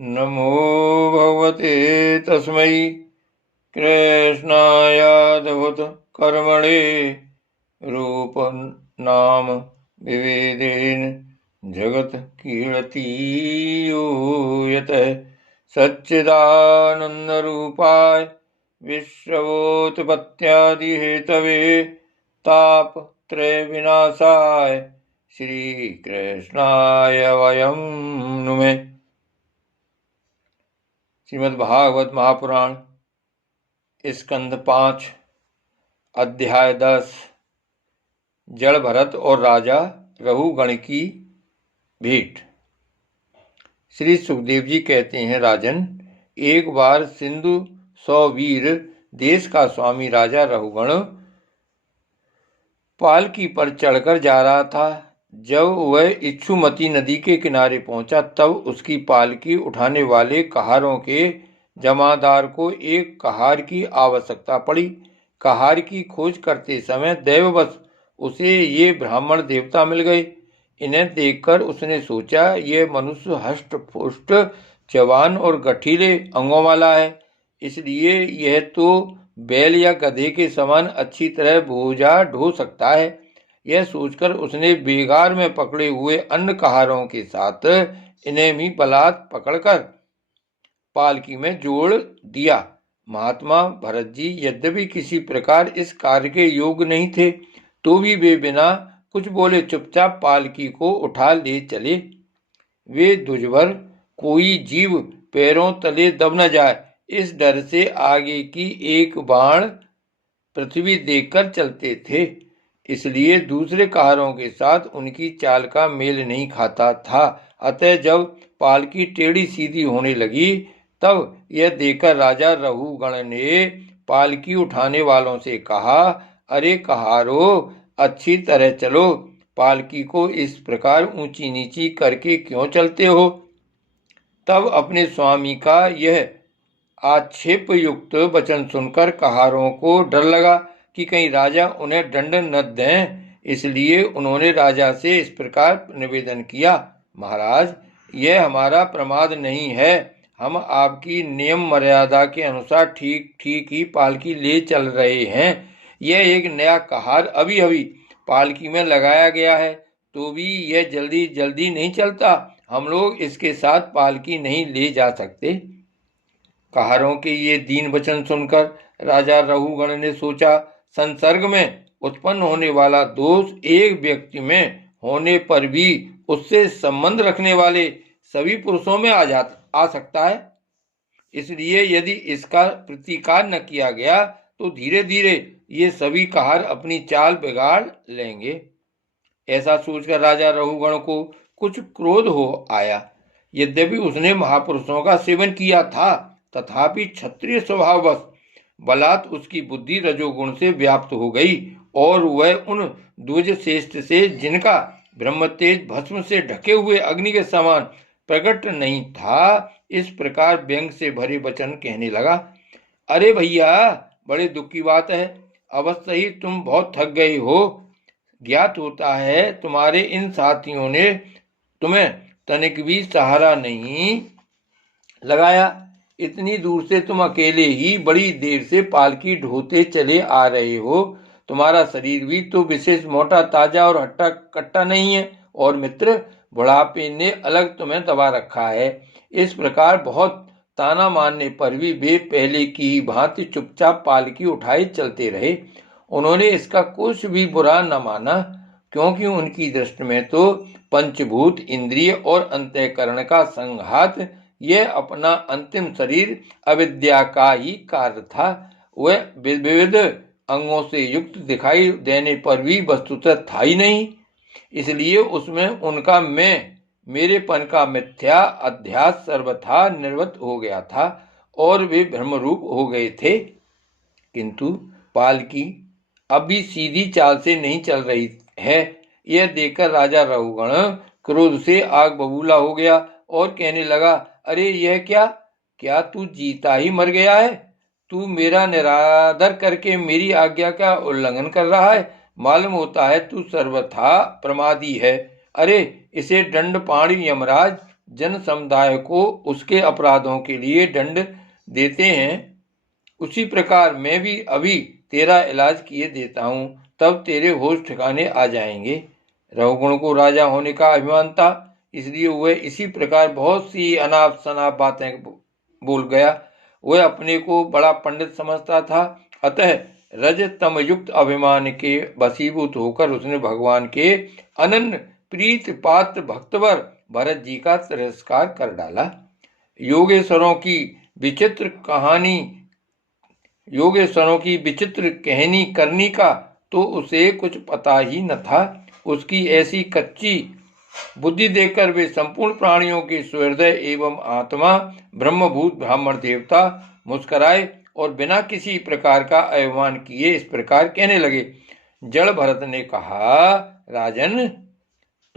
नमो भगवते तस्मै कृष्णायादभूत कर्मणे रूपं नाम विविधेन जगत कीर्तियो यतः सच्चिदानन्दरूपाय विश्वोत्पत्त्यादिहेतवे तापत्रयविनाशाय श्रीकृष्णाय वयं नुमे। श्रीमद्भागवत महापुराण स्कंध 5 अध्याय 10 जड़ भरत और राजा रहुगण की भेंट। श्री सुखदेव जी कहते हैं, राजन, एक बार सिंधु सौवीर देश का स्वामी राजा रहुगण पालकी पर चढ़कर जा रहा था। जब वह इच्छुमती नदी के किनारे पहुंचा तब उसकी पालकी उठाने वाले कहारों के जमादार को एक कहार की आवश्यकता पड़ी। कहार की खोज करते समय दैववश उसे ये ब्राह्मण देवता मिल गए। इन्हें देखकर उसने सोचा, ये मनुष्य हष्ट पुष्ट जवान और गठीले अंगों वाला है, इसलिए यह तो बैल या गधे के समान अच्छी तरह बोझा ढो सकता है। यह सोचकर उसने बेगार में पकड़े हुए अन्य कहारों के साथ इन्हें भी बलात् पकड़कर पालकी में जोड़ दिया। महात्मा भरत जी यद्यपि किसी प्रकार इस कार्य के योग्य नहीं थे, तो भी वे बिना कुछ बोले चुपचाप पालकी को उठा ले चले। वे दुर्जर कोई जीव पैरों तले दब न जाए, इस डर से आगे की एक बाण पृथ्वी देखकर चलते थे, इसलिए दूसरे कहारों के साथ उनकी चाल का मेल नहीं खाता था। अतः जब पालकी टेढ़ी सीधी होने लगी तब यह देखकर राजा रहुगण ने पालकी उठाने वालों से कहा, अरे कहारो, अच्छी तरह चलो, पालकी को इस प्रकार ऊंची नीची करके क्यों चलते हो। तब अपने स्वामी का यह आक्षेप युक्त वचन सुनकर कहारों को डर लगा कि कहीं राजा उन्हें दंड न दें, इसलिए उन्होंने राजा से इस प्रकार निवेदन किया, महाराज, यह हमारा प्रमाद नहीं है, हम आपकी नियम मर्यादा के अनुसार ठीक ठीक ही पालकी ले चल रहे हैं। यह एक नया कहार अभी अभी पालकी में लगाया गया है, तो भी यह जल्दी जल्दी नहीं चलता, हम लोग इसके साथ पालकी नहीं ले जा सकते। कहारों के ये दीन वचन सुनकर राजा रहुगण ने सोचा, संसर्ग में उत्पन्न होने वाला दोष एक व्यक्ति में होने पर भी उससे संबंध रखने वाले सभी पुरुषों में आ सकता है, इसलिए यदि इसका प्रतिकार न किया गया तो धीरे धीरे ये सभी कहार अपनी चाल बिगाड़ लेंगे। ऐसा सोचकर राजा रहुगण को कुछ क्रोध हो आया। यद्यपि उसने महापुरुषों का सेवन किया था, तथापि क्षत्रिय स्वभाववश बलात् उसकी बुद्धि रजोगुण से व्याप्त हो गई और वह उन द्विज श्रेष्ठ से, जिनका ब्रह्मतेज भस्म से ढके हुए अग्नि के समान प्रकट नहीं था, इस प्रकार व्यंग से भरे वचन कहने लगा, अरे भैया, बड़े दुख की बात है, अवश्य ही तुम बहुत थक गए हो। ज्ञात होता है तुम्हारे इन साथियों ने तुम्हें तनिक भी सहारा नहीं लगाया। इतनी दूर से तुम अकेले ही बड़ी देर से पालकी ढोते चले आ रहे हो। तुम्हारा शरीर भी तो विशेष मोटा ताजा और हट्टा कट्टा नहीं है, और मित्र, बुढ़ापे ने अलग तुम्हें दबा रखा है। इस प्रकार बहुत ताना मारने पर भी वे पहले की ही भांति चुपचाप पालकी उठाए चलते रहे। उन्होंने इसका कुछ भी बुरा न माना, क्योंकि उनकी दृष्टि में तो पंचभूत, इंद्रिय और अंतःकरण का संघात, यह अपना अंतिम शरीर अविद्या का ही कार्य था। वह विविध अंगों से युक्त दिखाई देने पर भी वस्तुतः था ही नहीं, इसलिए उसमें उनका मेरेपन का मिथ्या अध्यास सर्वथा निर्वृत्त हो गया था और वे ब्रह्मरूप हो गए थे। किंतु पालकी अब भी सीधी चाल से नहीं चल रही है। यह देखकर राजा रहुगण क्रोध से आग बबूला हो गया और कहने लगा, अरे यह क्या तू जीता ही मर गया है? तू मेरा निरादर करके मेरी आज्ञा का उल्लंघन कर रहा है। मालूम होता है तू सर्वथा प्रमादी है। अरे इसे दंडपाणी यमराज जन समुदाय को उसके अपराधों के लिए दंड देते हैं, उसी प्रकार मैं भी अभी तेरा इलाज किए देता हूँ, तब तेरे होश ठिकाने आ जाएंगे। रघुगुण को राजा होने का अभिमान था, इसलिए वह इसी प्रकार बहुत सी अनाप शनाप बातें बोल गया। वह अपने को बड़ा पंडित समझता था, अतः रजतम युक्त अभिमान के वशीभूत होकर उसने भगवान के अनन्य प्रीत पात्र भक्तवर भरत जी का तिरस्कार कर डाला। योगेश्वरों की विचित्र कहनी करनी का तो उसे कुछ पता ही न था। उसकी ऐसी कच्ची बुद्धि देखकर वे संपूर्ण प्राणियों के सुहृदय एवं आत्मा ब्रह्मभूत ब्राह्मण देवता मुस्कुराए और बिना किसी प्रकार का अभिमान किए इस प्रकार कहने लगे। जड़ भरत ने कहा, राजन,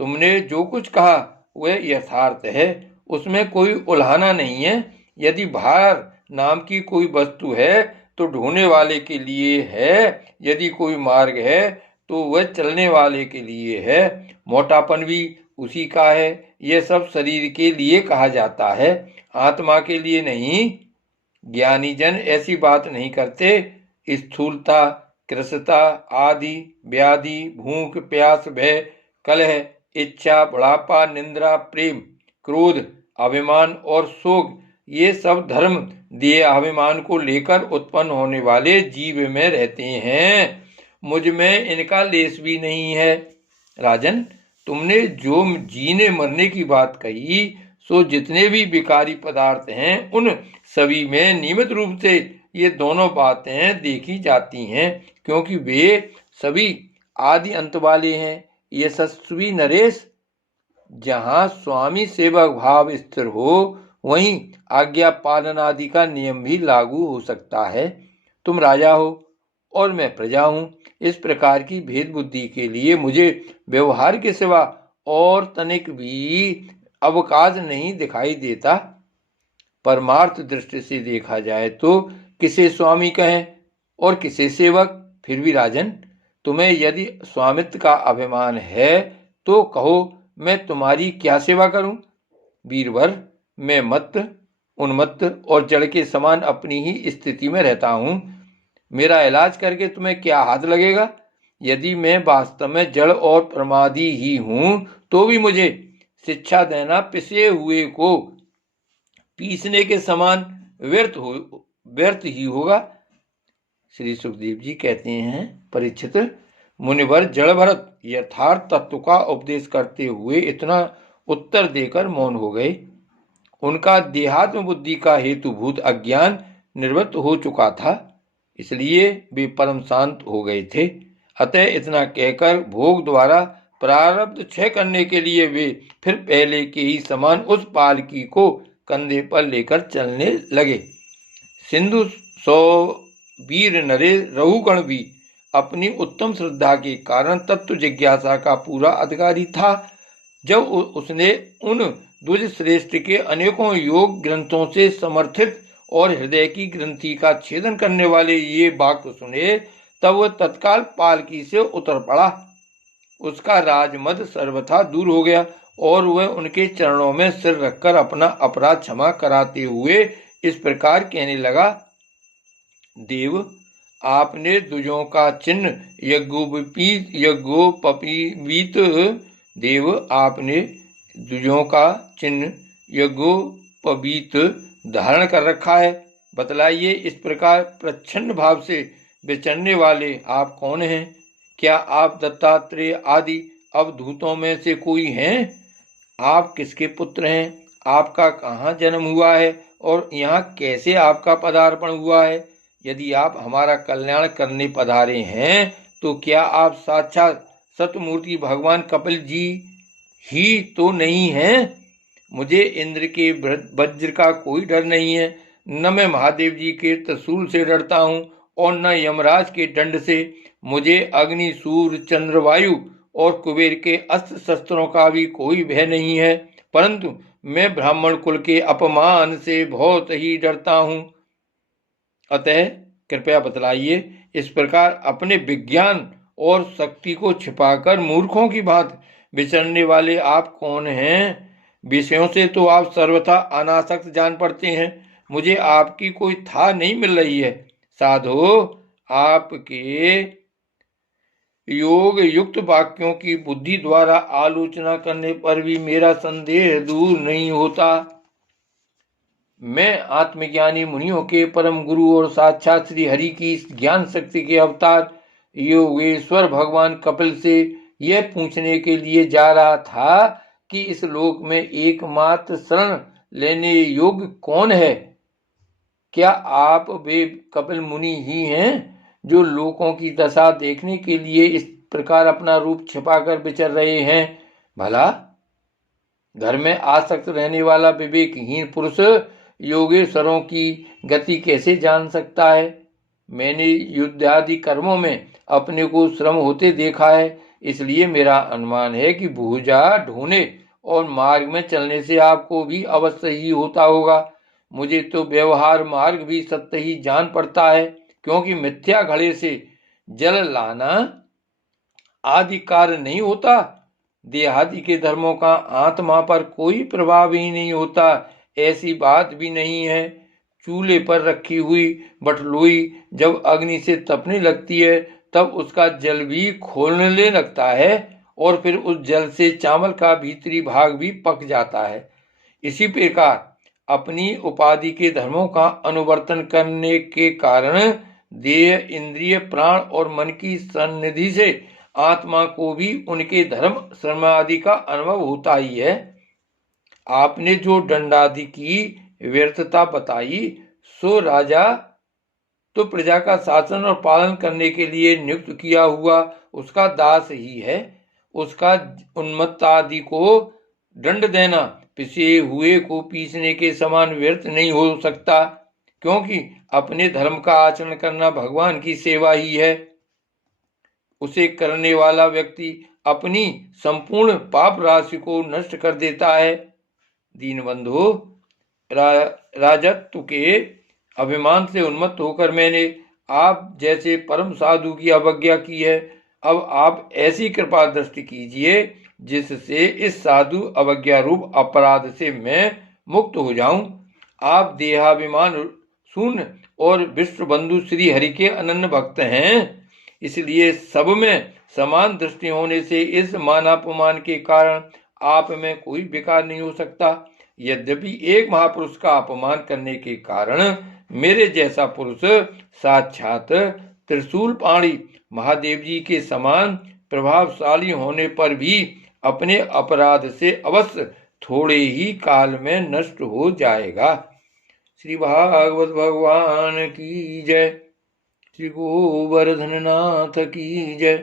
तुमने जो कुछ कहा वह यथार्थ है, उसमें कोई उल्हाना नहीं है। यदि भार नाम की कोई वस्तु है तो ढोने वाले के लिए है, यदि कोई मार्ग है तो वह चलने वाले के लिए है। मोटापन भी उसी का है। यह सब शरीर के लिए कहा जाता है, आत्मा के लिए नहीं। ज्ञानी जन ऐसी बात नहीं करते। स्थूलता, कृशता आदि व्याधि, भूख, प्यास, भय, कलह, इच्छा, बुढ़ापा, निंद्रा, प्रेम, क्रोध, अभिमान और शोक, ये सब धर्म दिए अभिमान को लेकर उत्पन्न होने वाले जीव में रहते हैं। मुझ में इनका लेस भी नहीं है। राजन, तुमने जो जीने मरने की बात कही, सो जितने भी विकारी पदार्थ हैं उन सभी में नियमित रूप से ये दोनों बातें देखी जाती हैं, क्योंकि वे सभी आदि अंत वाले हैं। यशस्वी नरेश, जहाँ स्वामी सेवक भाव स्थिर हो वहीं आज्ञा पालन आदि का नियम भी लागू हो सकता है। तुम राजा हो और मैं प्रजा हूँ। इस प्रकार की भेद बुद्धि के लिए मुझे व्यवहार के सिवा और तनिक भी अवकाश नहीं दिखाई देता। परमार्थ दृष्टि से देखा जाए तो किसे स्वामी कहें और किसे सेवक। फिर भी राजन, तुम्हें यदि स्वामित्व का अभिमान है तो कहो, मैं तुम्हारी क्या सेवा करूं। वीरवर, मैं मत्त, उन्मत्त और जड़ के समान अपनी ही स्थिति में रहता हूं। मेरा इलाज करके तुम्हें क्या हाथ लगेगा। यदि मैं वास्तव में जड़ और प्रमादी ही हूं तो भी मुझे शिक्षा देना पिसे हुए को पीसने के समान व्यर्थ ही होगा। श्री सुखदेव जी कहते हैं, परीक्षित, मुनिवर जड़ भरत यथार्थ तत्व का उपदेश करते हुए इतना उत्तर देकर मौन हो गए। उनका देहात्म बुद्धि का हेतुभूत अज्ञान निवृत्त हो चुका था, इसलिए वे परम शांत हो गए थे। अतः इतना कहकर भोग द्वारा प्रारब्ध क्षय करने के लिए वे फिर पहले के ही समान उस पालकी को कंधे पर लेकर चलने लगे। सिंधु सौ वीर नरेश रघुगण भी अपनी उत्तम श्रद्धा के कारण तत्व जिज्ञासा का पूरा अधिकारी था। जब उसने उन द्विज श्रेष्ठ के अनेकों योग ग्रंथों से समर्थित और हृदय की ग्रंथि का छेदन करने वाले ये वाक्य सुने, तब वह तत्काल पालकी से उतर पड़ा। उसका राजमद सर्वथा दूर हो गया और वह उनके चरणों में सिर रखकर अपना अपराध क्षमा कराते हुए इस प्रकार कहने लगा। देव, आपने द्विजों का चिन्ह यज्ञोपवीत देव, आपने द्विजों का चिन्ह यज्ञोपवीत धारण कर रखा है। बतलाइए, इस प्रकार प्रच्छन्न भाव से विचरने वाले आप कौन हैं? क्या आप दत्तात्रेय आदि अवधूतों में से कोई हैं? आप किसके पुत्र हैं? आपका कहाँ जन्म हुआ है और यहाँ कैसे आपका पदार्पण हुआ है? यदि आप हमारा कल्याण करने पधारे हैं तो क्या आप साक्षात सतमूर्ति भगवान कपिल जी ही तो नहीं हैं? मुझे इंद्र के वज्र का कोई डर नहीं है, न मैं महादेव जी के त्रिशूल से डरता हूँ और न यमराज के दंड से। मुझे अग्नि, सूर्य, चंद्र, वायु और कुबेर के अस्त्र शस्त्रों का भी कोई भय नहीं है, परंतु मैं ब्राह्मण कुल के अपमान से बहुत ही डरता हूँ। अतः कृपया बतलाइए, इस प्रकार अपने विज्ञान और शक्ति को छिपाकर मूर्खों की भांति विचरने वाले आप कौन हैं? विषयों से तो आप सर्वथा अनासक्त जान पड़ते हैं। मुझे आपकी कोई था नहीं मिल रही है। साधो, आपके योग युक्त वाक्यों की बुद्धि द्वारा आलोचना करने पर भी मेरा संदेह दूर नहीं होता। मैं आत्मज्ञानी मुनियों के परम गुरु और साक्षात श्री हरि की ज्ञान शक्ति के अवतार योगेश्वर भगवान कपिल से यह पूछने के लिए जा रहा था कि इस लोक में एकमात्र शरण लेने योग्य कौन है। क्या आप वे कपिल मुनि ही हैं जो लोगों की दशा देखने के लिए इस प्रकार अपना रूप छिपाकर विचर रहे हैं? भला घर में आसक्त रहने वाला विवेकहीन पुरुष योगेश्वरों की गति कैसे जान सकता है? मैंने युद्धादि कर्मों में अपने को श्रम होते देखा है, इसलिए मेरा अनुमान है कि भुजा ढूंढने और मार्ग में चलने से आपको भी अवश्य ही होता होगा। मुझे तो व्यवहार मार्ग भी सत्य ही जान पड़ता है, क्योंकि मिथ्या घड़े से जल लाना आदि कार्य नहीं होता। देहादि के धर्मों का आत्मा पर कोई प्रभाव ही नहीं होता, ऐसी बात भी नहीं है। चूल्हे पर रखी हुई बटलोई जब अग्नि से तपने लगती है तब उसका जल भी खोलने लगता है और फिर उस जल से चावल का भीतरी भाग भी पक जाता है। इसी प्रकार अपनी उपाधि के धर्मों का अनुवर्तन करने के कारण देह, इंद्रिय, प्राण और मन की सन्निधि से आत्मा को भी उनके धर्म श्रम आदि का अनुभव होता ही है। आपने जो दंडादि की व्यर्थता बताई, सो राजा तो प्रजा का शासन और पालन करने के लिए नियुक्त किया हुआ उसका दास ही है। उसका उन्मत्तादि को दंड देना पिसे हुए को पीसने के समान व्यर्थ नहीं हो सकता, क्योंकि अपने धर्म का आचरण करना भगवान की सेवा ही है। उसे करने वाला व्यक्ति अपनी संपूर्ण पाप राशि को नष्ट कर देता है। दीनबंधु, राजत्व के अभिमान से उन्मत्त होकर मैंने आप जैसे परम साधु की अवज्ञा की है। अब आप ऐसी कृपा दृष्टि कीजिए जिससे इस साधु अवज्ञा रूप अपराध से मैं मुक्त हो जाऊं। आप देहाभिमान शून्य और विश्व बंधु श्री हरि के अनन्य भक्त हैं, इसलिए सब में समान दृष्टि होने से इस मानापमान के कारण आप में कोई विकार नहीं हो सकता। यद्यपि एक महापुरुष का अपमान करने के कारण मेरे जैसा पुरुष साक्षात त्रिशूल पाणी महादेव जी के समान प्रभावशाली होने पर भी अपने अपराध से अवश्य थोड़े ही काल में नष्ट हो जाएगा। श्री भागवत भगवान की जय। श्री गोवर्धननाथ की जय।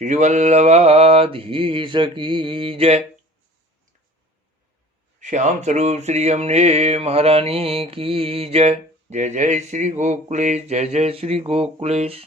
श्री वल्लभाधीश की जय। श्याम स्वरूप श्री अम्बे महारानी की जय। जय जय श्री गोकुलेश, जय जय श्री गोकुलेश।